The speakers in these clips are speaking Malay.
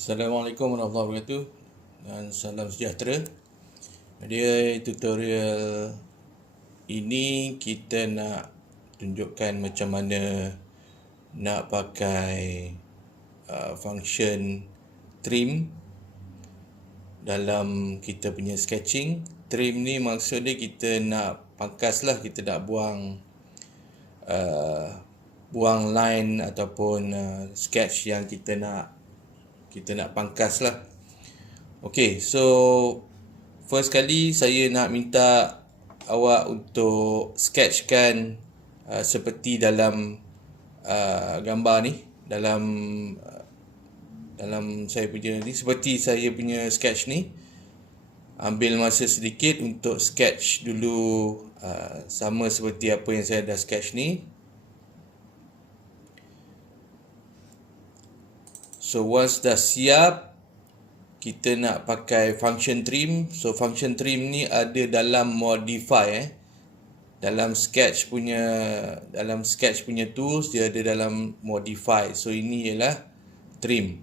Assalamualaikum warahmatullahi wabarakatuh dan salam sejahtera. Pada tutorial ini kita nak tunjukkan macam mana nak pakai function trim dalam kita punya sketching. Trim ni maksud dia kita nak pangkas lah, kita nak buang line ataupun sketch yang kita nak pangkas lah. Okay, so first kali saya nak minta awak untuk sketchkan seperti dalam gambar ni, dalam saya punya ni, seperti saya punya sketch ni. Ambil masa sedikit untuk sketch dulu sama seperti apa yang saya dah sketch ni. So once dah siap, kita nak pakai function trim. So function trim ni ada dalam modify dalam sketch punya tools, dia ada dalam modify. So ini ialah trim.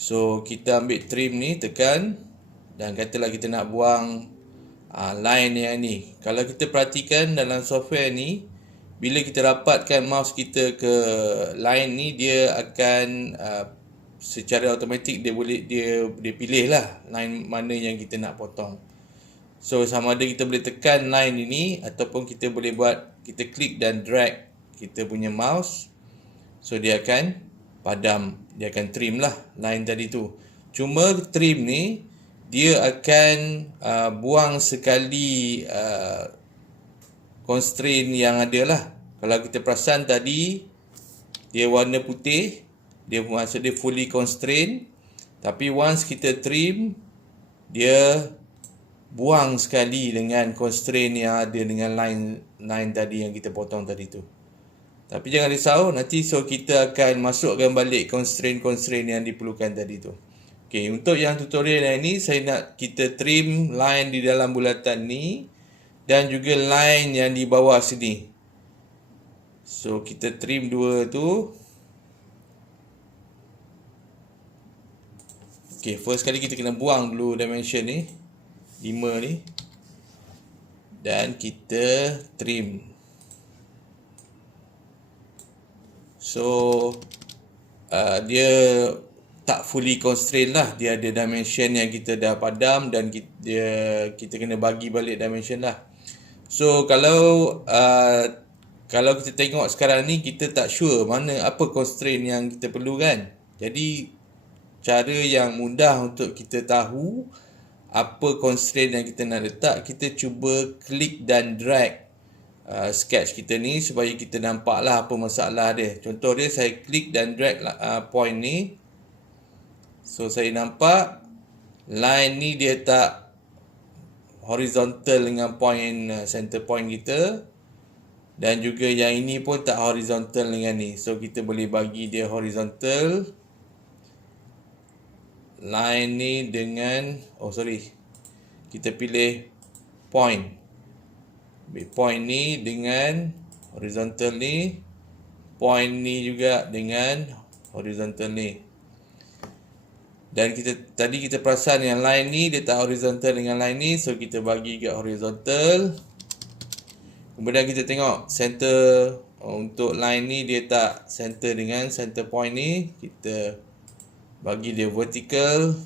So kita ambil trim ni, tekan, dan katalah kita nak buang line yang ni. Kalau kita perhatikan dalam software ni, bila kita rapatkan mouse kita ke line ni, dia akan secara automatik dia pilih lah line mana yang kita nak potong. So sama ada kita boleh tekan line ini ataupun kita boleh kita klik dan drag kita punya mouse. So dia akan padam, dia akan trim lah line tadi tu. Cuma trim ni dia akan buang sekali constraint yang ada lah. Kalau kita perasan tadi dia warna putih, dia maksud dia fully constrained, tapi once kita trim, dia buang sekali dengan constraint yang ada dengan line tadi yang kita potong tadi tu. Tapi jangan risau, nanti kita akan masukkan balik constraint yang diperlukan tadi tu. Okay, untuk yang tutorial yang ni, saya nak kita trim line di dalam bulatan ni dan juga line yang di bawah sini. So kita trim dua tu. Okay, first kali kita kena buang dulu dimension ni, 5 ni, dan kita trim. So dia tak fully constrained lah, dia ada dimension yang kita dah padam dan kita kena bagi balik dimension lah. So kalau kita tengok sekarang ni, kita tak sure apa constraint yang kita perlu kan. Jadi cara yang mudah untuk kita tahu apa constraint yang kita nak letak, kita cuba klik dan drag sketch kita ni supaya kita nampak lah apa masalah dia. Contoh dia, saya klik dan drag point ni. So saya nampak line ni dia tak horizontal dengan point center point kita, dan juga yang ini pun tak horizontal dengan ni. So kita boleh bagi dia horizontal line ni dengan kita pilih point ni dengan horizontal ni, point ni juga dengan horizontal ni. Dan tadi kita perasan yang line ni dia tak horizontal dengan line ni, so kita bagi kat horizontal. Kemudian kita tengok center untuk line ni dia tak center dengan center point ni, kita bagi dia vertical,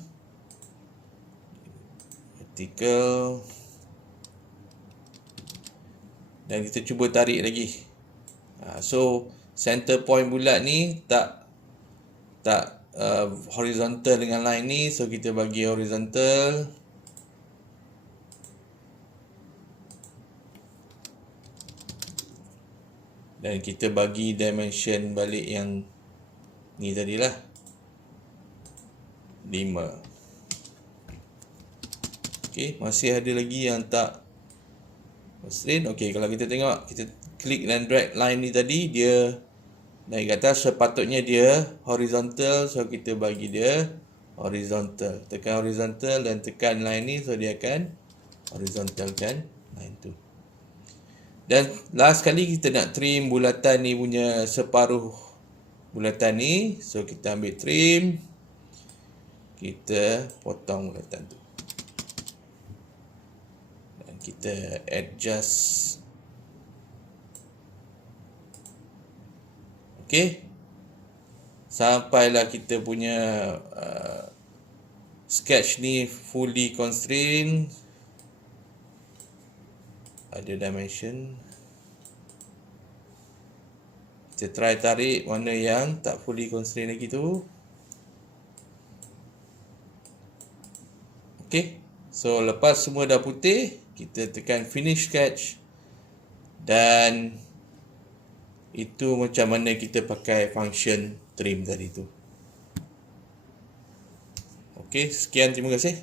dan kita cuba tarik lagi. So center point bulat ni tak horizontal dengan line ni, so kita bagi horizontal. Dan kita bagi dimension balik yang ni tadilah, 5. Okay, masih ada lagi yang tak constraint. Okay, kalau kita tengok, kita klik dan drag line ni tadi, dia naik ke atas, sepatutnya dia horizontal, so kita bagi dia horizontal. Tekan horizontal dan tekan line ni, so dia akan horizontalkan line tu. Dan last kali kita nak trim bulatan ni punya separuh bulatan ni, so kita ambil trim. kita potong bulatan tu. Dan kita adjust. Okey. Sampailah kita punya sketch ni fully constrained. Ada dimension. Kita try tarik mana yang tak fully constrained lagi tu. Okay. So, lepas semua dah putih, kita tekan finish sketch. Dan itu macam mana kita pakai function trim tadi tu. Okay, sekian, terima kasih.